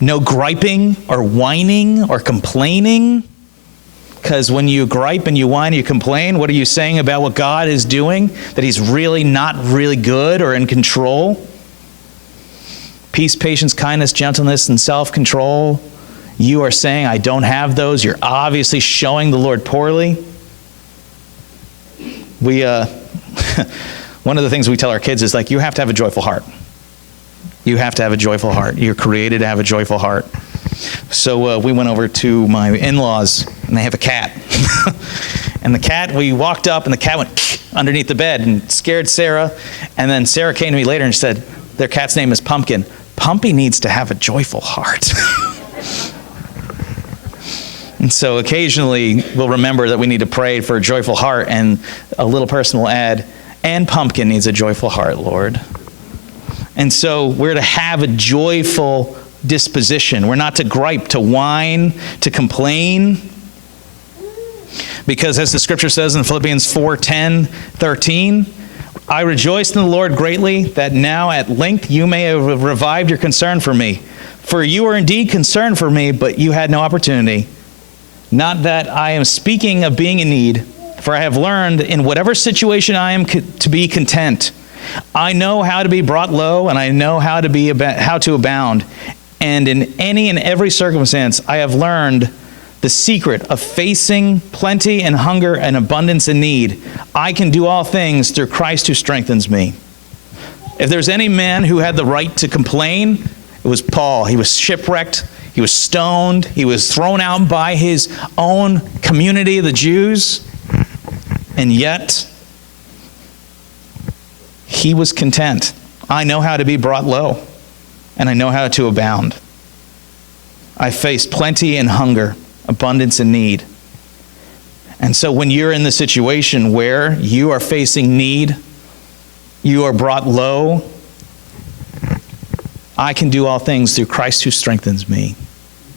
No griping or whining or complaining. Because when you gripe and you whine, you complain, what are you saying about what God is doing? That he's really not really good or in control? Peace, patience, kindness, gentleness, and self-control. You are saying, I don't have those. You're obviously showing the Lord poorly. One of the things we tell our kids is like, you have to have a joyful heart. You have to have a joyful heart. You're created to have a joyful heart. So we went over to my in-laws, and they have a cat. And the cat, we walked up, and the cat went underneath the bed and scared Sarah. And then Sarah came to me later and said, their cat's name is Pumpkin. Pumpy needs to have a joyful heart. And so occasionally we'll remember that we need to pray for a joyful heart, and a little person will add, and Pumpkin needs a joyful heart, Lord. And so we're to have a joyful disposition. We're not to gripe, to whine, to complain. Because as the scripture says in Philippians 4:10, 13, I rejoiced in the Lord greatly that now at length you may have revived your concern for me. For you were indeed concerned for me, but you had no opportunity. Not that I am speaking of being in need, for I have learned in whatever situation I am to be content. I know how to be brought low, and I know how to abound. And in any and every circumstance, I have learned the secret of facing plenty and hunger and abundance and need. I can do all things through Christ who strengthens me. If there's any man who had the right to complain, it was Paul. He was shipwrecked. He was stoned. He was thrown out by his own community, the Jews. And yet, he was content. I know how to be brought low, and I know how to abound. I faced plenty and hunger, abundance and need. And so when you're in the situation where you are facing need, you are brought low, I can do all things through Christ who strengthens me.